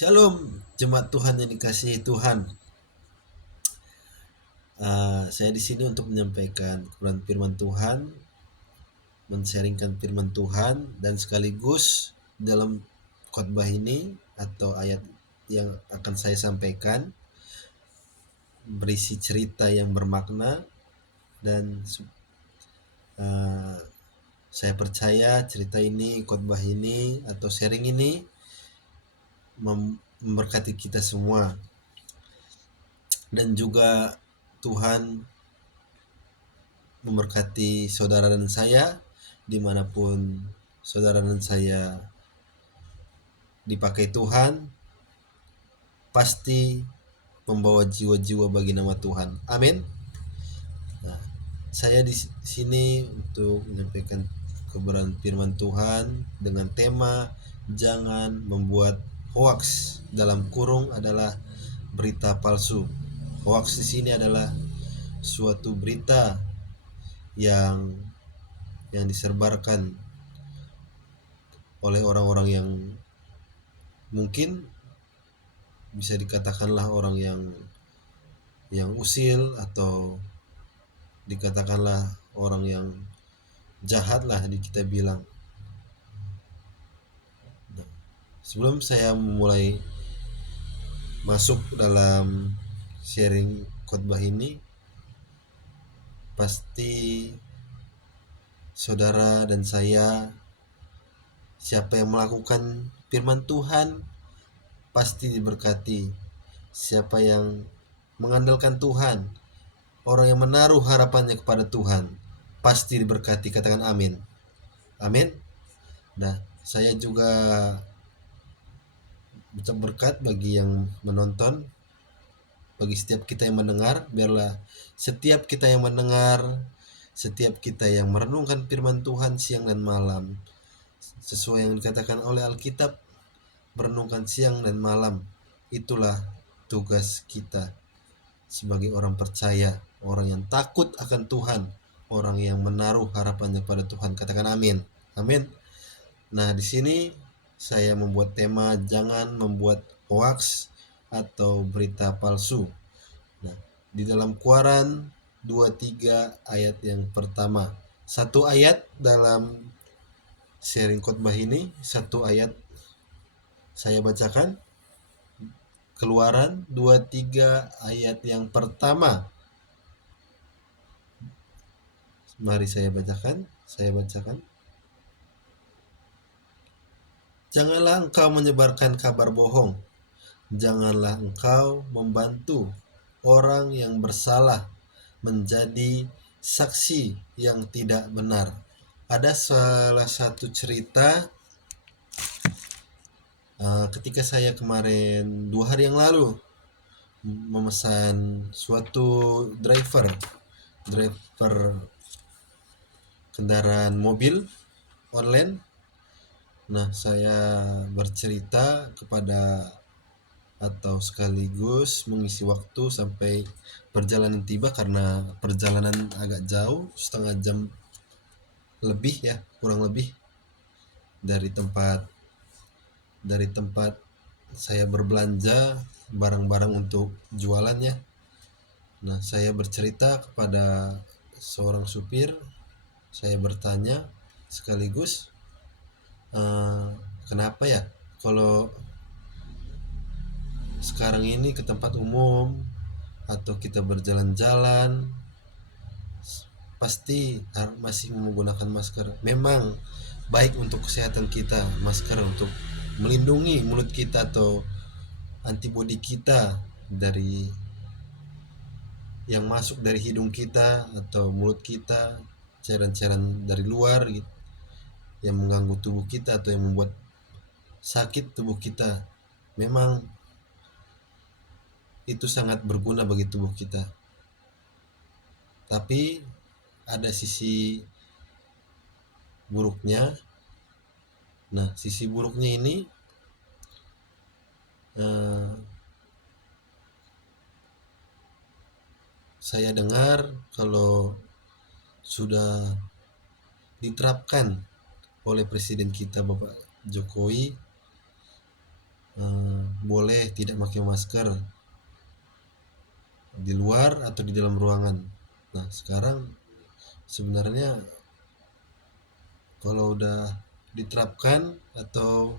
Shalom, jemaat Tuhan yang dikasihi Tuhan. Saya di sini untuk menyampaikan kebenaran firman Tuhan, men-sharingkan firman Tuhan, dan sekaligus dalam khotbah ini atau ayat yang akan saya sampaikan berisi cerita yang bermakna dan uh, saya percaya cerita ini, khotbah ini atau sharing ini memberkati kita semua. Dan juga Tuhan memberkati saudara dan saya dimanapun saudara dan saya dipakai Tuhan, pasti membawa jiwa-jiwa bagi nama Tuhan. Amin. Nah, saya di sini untuk menyampaikan kebenaran firman Tuhan dengan tema jangan membuat hoax, dalam kurung adalah berita palsu. Hoax di sini adalah suatu berita yang disebarkan oleh orang-orang yang mungkin bisa dikatakanlah orang yang usil atau dikatakanlah orang yang jahat lah kita bilang. Nah, sebelum saya mulai masuk dalam sharing khotbah ini, pasti saudara dan saya, siapa yang melakukan firman Tuhan pasti diberkati. Siapa yang mengandalkan Tuhan, orang yang menaruh harapannya kepada Tuhan, pasti diberkati. Katakan amin. Amin. Nah, saya juga ucap berkat bagi yang menonton, bagi setiap kita yang mendengar. Biarlah setiap kita yang mendengar, setiap kita yang merenungkan firman Tuhan siang dan malam, sesuai yang dikatakan oleh Alkitab, merenungkan siang dan malam. Itulah tugas kita sebagai orang percaya, orang yang takut akan Tuhan, orang yang menaruh harapannya pada Tuhan. Katakan amin. Amin. Nah, di sini saya membuat tema jangan membuat hoax atau berita palsu. Nah, di dalam Keluaran 23 ayat yang pertama. Satu ayat dalam sharing khotbah ini, satu ayat saya bacakan. Keluaran 23 ayat yang pertama. Mari saya bacakan. Janganlah engkau menyebarkan kabar bohong. Janganlah engkau membantu orang yang bersalah menjadi saksi yang tidak benar. Ada salah satu cerita ketika saya kemarin 2 hari yang lalu memesan suatu driver kendaraan mobil online. Nah, saya bercerita kepada atau sekaligus mengisi waktu sampai perjalanan tiba, karena perjalanan agak jauh, setengah jam lebih ya, kurang lebih dari tempat saya berbelanja barang-barang untuk jualannya. Nah, saya bercerita kepada seorang supir, saya bertanya sekaligus, kenapa ya kalau sekarang ini ke tempat umum atau kita berjalan-jalan pasti masih menggunakan masker. Memang baik untuk kesehatan kita, masker untuk melindungi mulut kita atau antibodi kita dari yang masuk dari hidung kita atau mulut kita, cairan-cairan dari luar gitu, yang mengganggu tubuh kita atau yang membuat sakit tubuh kita. Memang itu sangat berguna bagi tubuh kita. Tapi ada sisi buruknya. Nah, sisi buruknya ini saya dengar kalau sudah diterapkan oleh presiden kita Bapak Jokowi, boleh tidak pakai masker di luar atau di dalam ruangan. Nah sekarang sebenarnya kalau udah diterapkan atau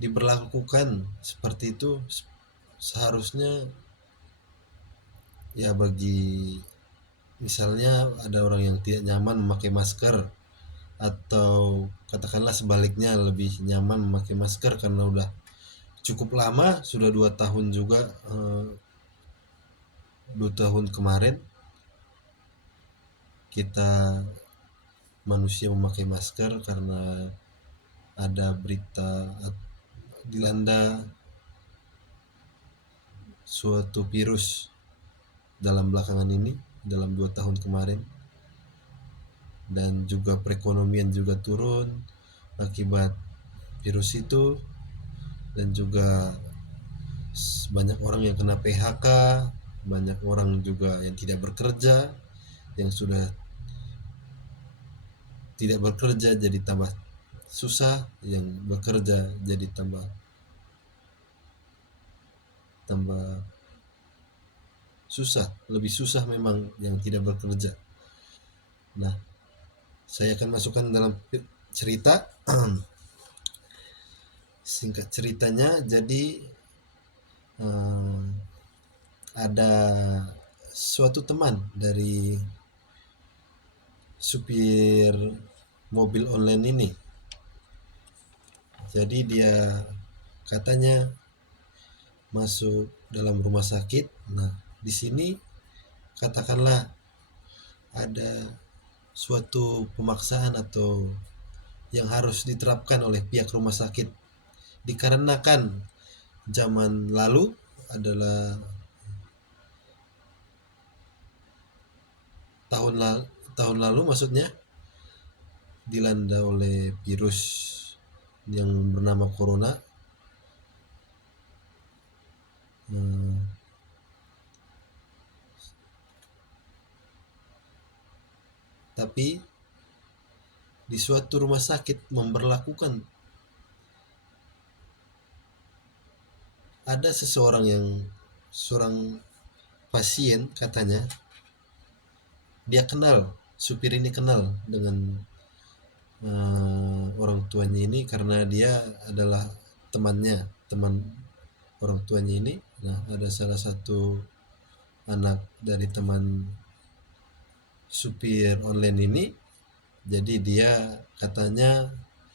diberlakukan seperti itu, seharusnya ya bagi misalnya ada orang yang tidak nyaman memakai masker, atau katakanlah sebaliknya lebih nyaman memakai masker karena udah cukup lama, sudah 2 tahun juga, 2 tahun kemarin kita manusia memakai masker karena ada berita dilanda suatu virus dalam belakangan ini, dalam 2 tahun kemarin, dan juga perekonomian juga turun akibat virus itu, dan juga banyak orang yang kena PHK, banyak orang juga yang tidak bekerja, yang sudah tidak bekerja jadi tambah susah, yang bekerja jadi tambah susah, lebih susah memang yang tidak bekerja. Nah, saya akan masukkan dalam cerita. Singkat ceritanya, jadi ada suatu teman dari supir mobil online ini. Jadi dia katanya masuk dalam rumah sakit. Nah, di sini katakanlah ada suatu pemaksaan atau yang harus diterapkan oleh pihak rumah sakit, dikarenakan zaman lalu adalah tahun lalu maksudnya dilanda oleh virus yang bernama corona. Tapi di suatu rumah sakit memberlakukan, ada seorang pasien katanya, dia kenal, supir ini kenal dengan orang tuanya ini karena dia adalah teman orang tuanya ini. Nah, ada salah satu anak dari teman supir online ini, jadi dia katanya,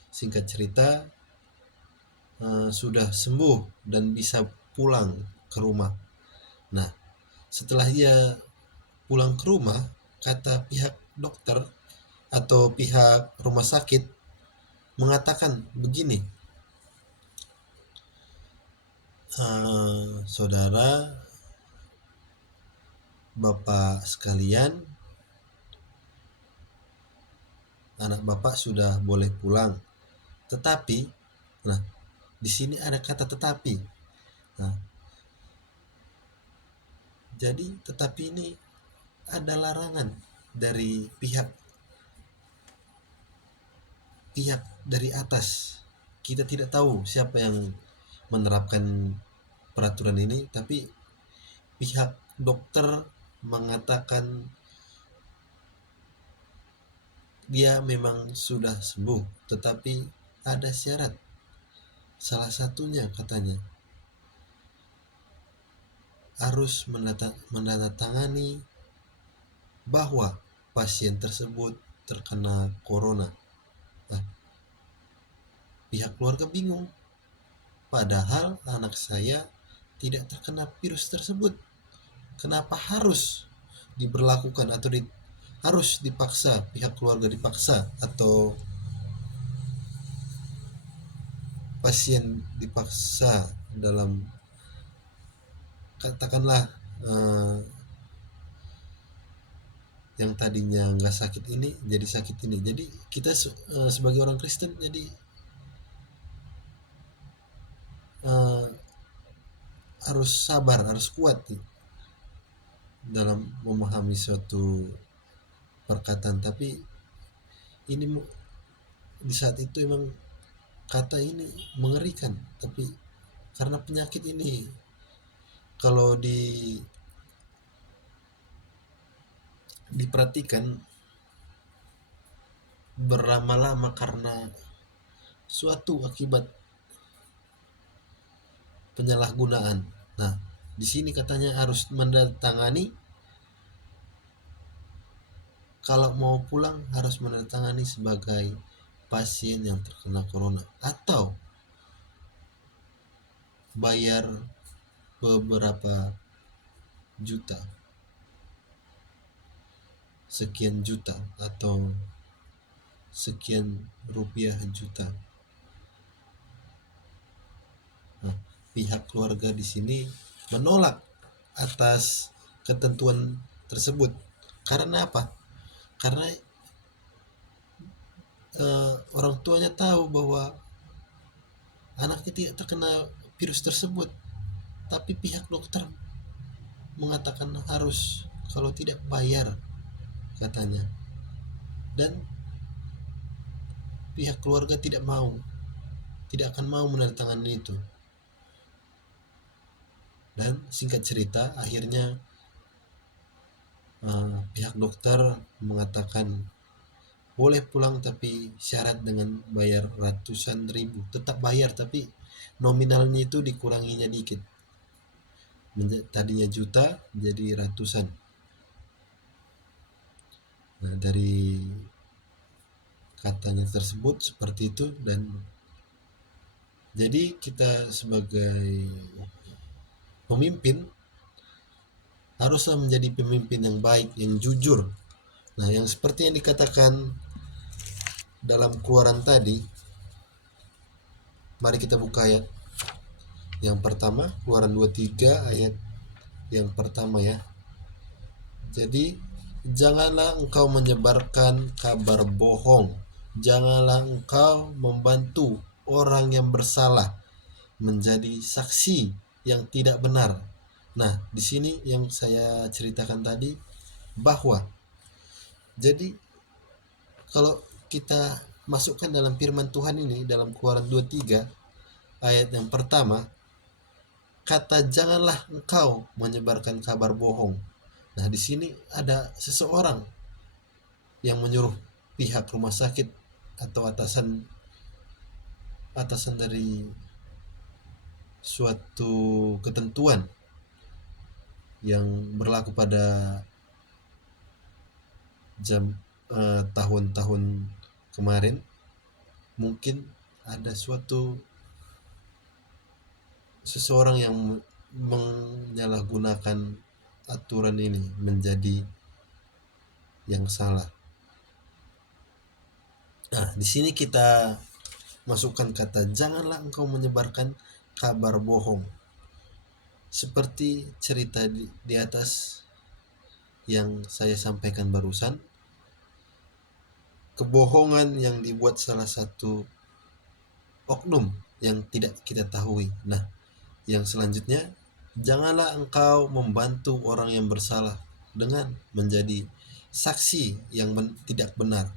singkat cerita, sudah sembuh dan bisa pulang ke rumah. Nah, setelah dia pulang ke rumah, kata pihak dokter atau pihak rumah sakit mengatakan begini, saudara, bapak sekalian, anak bapak sudah boleh pulang. Tetapi, nah, di sini ada kata tetapi. Nah, jadi tetapi ini ada larangan dari pihak dari atas. Kita tidak tahu siapa yang menerapkan peraturan ini, tapi pihak dokter mengatakan dia memang sudah sembuh, tetapi ada syarat. Salah satunya katanya harus menandatangani bahwa pasien tersebut terkena corona. Nah, pihak keluarga bingung, padahal anak saya tidak terkena virus tersebut. Kenapa harus diberlakukan atau harus dipaksa, pihak keluarga dipaksa atau pasien dipaksa dalam, katakanlah, yang tadinya nggak sakit ini jadi sakit ini. Jadi kita sebagai orang Kristen jadi harus sabar, harus kuat dalam memahami suatu perkataan. Tapi ini di saat itu emang kata ini mengerikan, tapi Karena penyakit ini kalau diperhatikan berlama-lama karena suatu akibat penyalahgunaan. Nah, di sini katanya harus menandatangani, kalau mau pulang harus menandatangani sebagai pasien yang terkena corona atau bayar beberapa juta, sekian juta atau sekian rupiah juta. Nah, pihak keluarga di sini menolak atas ketentuan tersebut. Karena apa? Karena orang tuanya tahu bahwa anaknya tidak terkena virus tersebut, tapi pihak dokter mengatakan harus, kalau tidak bayar katanya. Dan pihak keluarga tidak akan mau menandatangani itu. Dan singkat cerita, akhirnya pihak dokter mengatakan boleh pulang tapi syarat dengan bayar ratusan ribu. Tetap bayar tapi nominalnya itu dikuranginya dikit. Tadinya juta jadi ratusan. Nah, dari katanya tersebut seperti itu. Dan jadi kita sebagai pemimpin haruslah menjadi pemimpin yang baik, yang jujur. Nah, yang seperti yang dikatakan dalam Keluaran tadi, mari kita buka ayat yang pertama, Keluaran 23 ayat yang pertama ya. Jadi, janganlah engkau menyebarkan kabar bohong, janganlah engkau membantu orang yang bersalah menjadi saksi yang tidak benar. Nah, di sini yang saya ceritakan tadi, bahwa jadi kalau kita masukkan dalam firman Tuhan ini dalam Keluaran 23 ayat yang pertama, kata janganlah engkau menyebarkan kabar bohong. Nah, di sini ada seseorang yang menyuruh pihak rumah sakit atau atasan dari suatu ketentuan yang berlaku pada tahun-tahun kemarin. Mungkin ada seseorang yang menyalahgunakan aturan ini menjadi yang salah. Nah, di sini kita masukkan kata janganlah engkau menyebarkan kabar bohong. Seperti cerita di atas yang saya sampaikan barusan, kebohongan yang dibuat salah satu oknum yang tidak kita tahui. Nah, yang selanjutnya, janganlah engkau membantu orang yang bersalah dengan menjadi saksi yang tidak benar.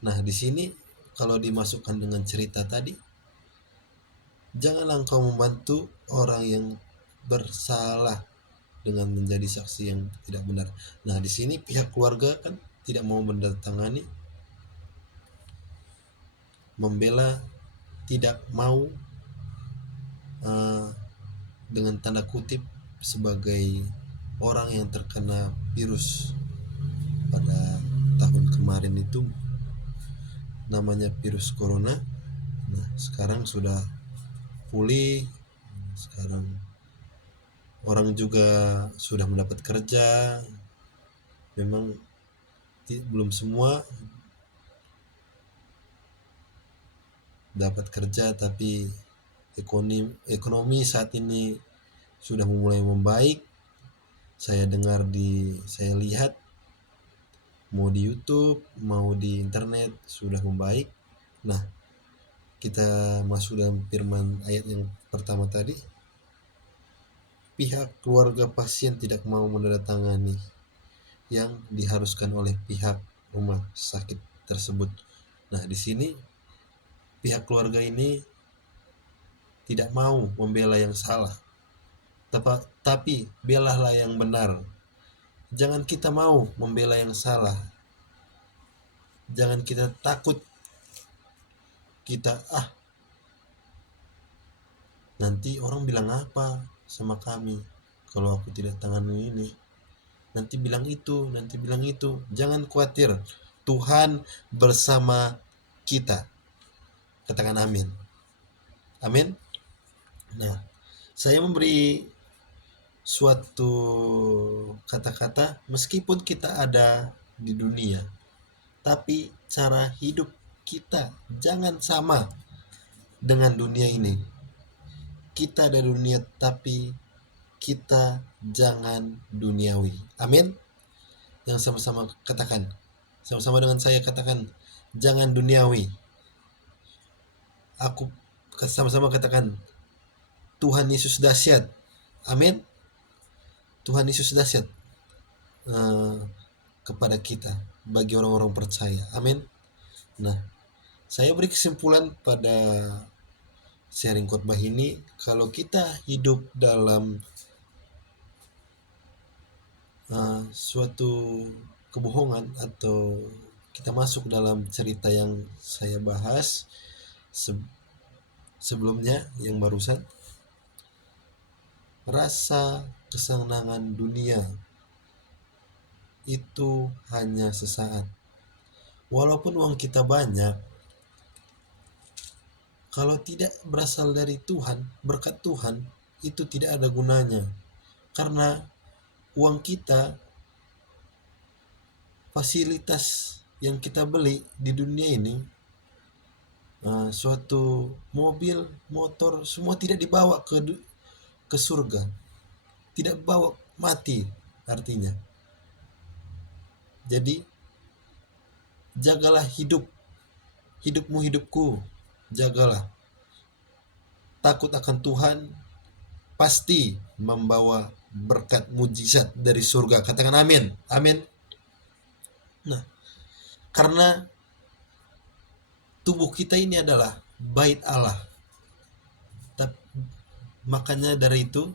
Nah, di sini kalau dimasukkan dengan cerita tadi, janganlah engkau membantu orang yang bersalah dengan menjadi saksi yang tidak benar. Nah, di sini pihak keluarga kan tidak mau mendatangani, membela, tidak mau dengan tanda kutip sebagai orang yang terkena virus pada tahun kemarin itu, namanya virus corona. Nah, sekarang sudah pulih, sekarang orang juga sudah mendapat kerja. Memang belum semua dapat kerja, tapi ekonomi saat ini sudah mulai membaik. Saya lihat mau di YouTube, mau di internet sudah membaik. Nah, kita masuk dalam firman ayat yang pertama tadi, pihak keluarga pasien tidak mau menandatangani yang diharuskan oleh pihak rumah sakit tersebut. Nah, di sini pihak keluarga ini tidak mau membela yang salah, tapi belalah yang benar. Jangan kita mau membela yang salah. Jangan kita takut, kita nanti orang bilang apa sama kami kalau aku tidak tangani ini, nanti bilang itu, nanti bilang itu. Jangan khawatir, Tuhan bersama kita. Katakan amin. Amin. Nah, saya memberi suatu kata-kata, meskipun kita ada di dunia, tapi cara hidup kita jangan sama dengan dunia ini. Kita ada dunia, tapi kita jangan duniawi. Amin. Yang sama-sama katakan, sama-sama dengan saya katakan, jangan duniawi. Aku sama-sama katakan, Tuhan Yesus dahsyat. Amin. Tuhan Yesus dahsyat kepada kita, bagi orang-orang percaya. Amin. Nah, saya beri kesimpulan pada sharing khotbah ini, kalau kita hidup dalam suatu kebohongan, atau kita masuk dalam cerita yang saya bahas sebelumnya yang barusan, rasa kesenangan dunia itu hanya sesaat. Walaupun uang kita banyak, kalau tidak berasal dari Tuhan, berkat Tuhan, itu tidak ada gunanya. Karena uang kita, fasilitas yang kita beli di dunia ini, suatu mobil, motor, semua tidak dibawa ke surga, tidak bawa mati artinya. Jadi jagalah hidupmu, hidupku, jagalah. Takut akan Tuhan pasti membawa berkat mujizat dari surga. Katakan amin. Amin. Nah, karena tubuh kita ini adalah bait Allah, makanya dari itu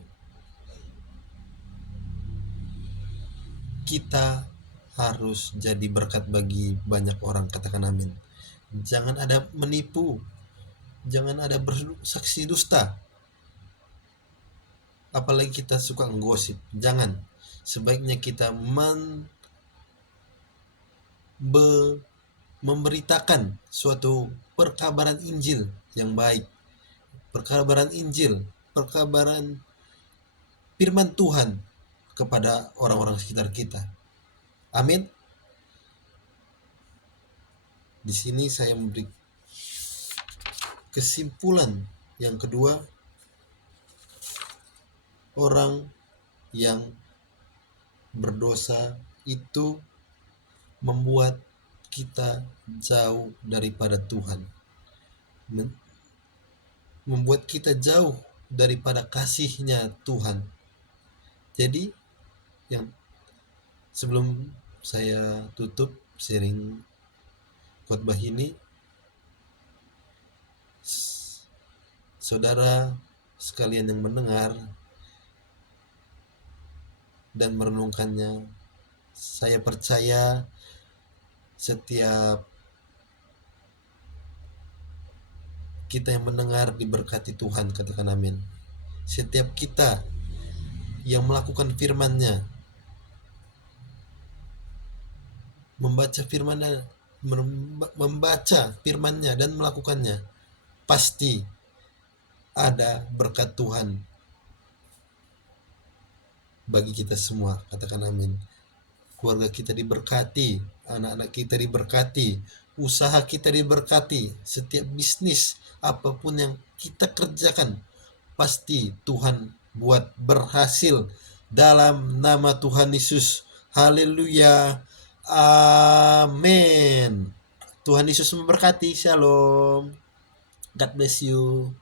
kita harus jadi berkat bagi banyak orang. Katakan amin. Jangan ada menipu, jangan ada bersaksi dusta, apalagi kita suka ngosip. Jangan. Sebaiknya kita memberitakan suatu perkabaran Injil yang baik, perkabaran Injil, perkabaran firman Tuhan kepada orang-orang sekitar kita. Amin. Di sini saya memberi kesimpulan yang kedua, orang yang berdosa itu membuat kita jauh daripada Tuhan, membuat kita jauh daripada kasihnya Tuhan. Jadi yang sebelum saya tutup sharing khotbah ini, saudara sekalian yang mendengar dan merenungkannya, saya percaya setiap kita yang mendengar diberkati Tuhan. Katakan amin. Setiap kita yang melakukan firman-Nya, membaca firman-Nya dan melakukannya, pasti ada berkat Tuhan bagi kita semua. Katakan amin. Keluarga kita diberkati, anak-anak kita diberkati, usaha kita diberkati, setiap bisnis apapun yang kita kerjakan pasti Tuhan buat berhasil dalam nama Tuhan Yesus. Haleluya. Amin. Tuhan Yesus memberkati. Shalom. God bless you.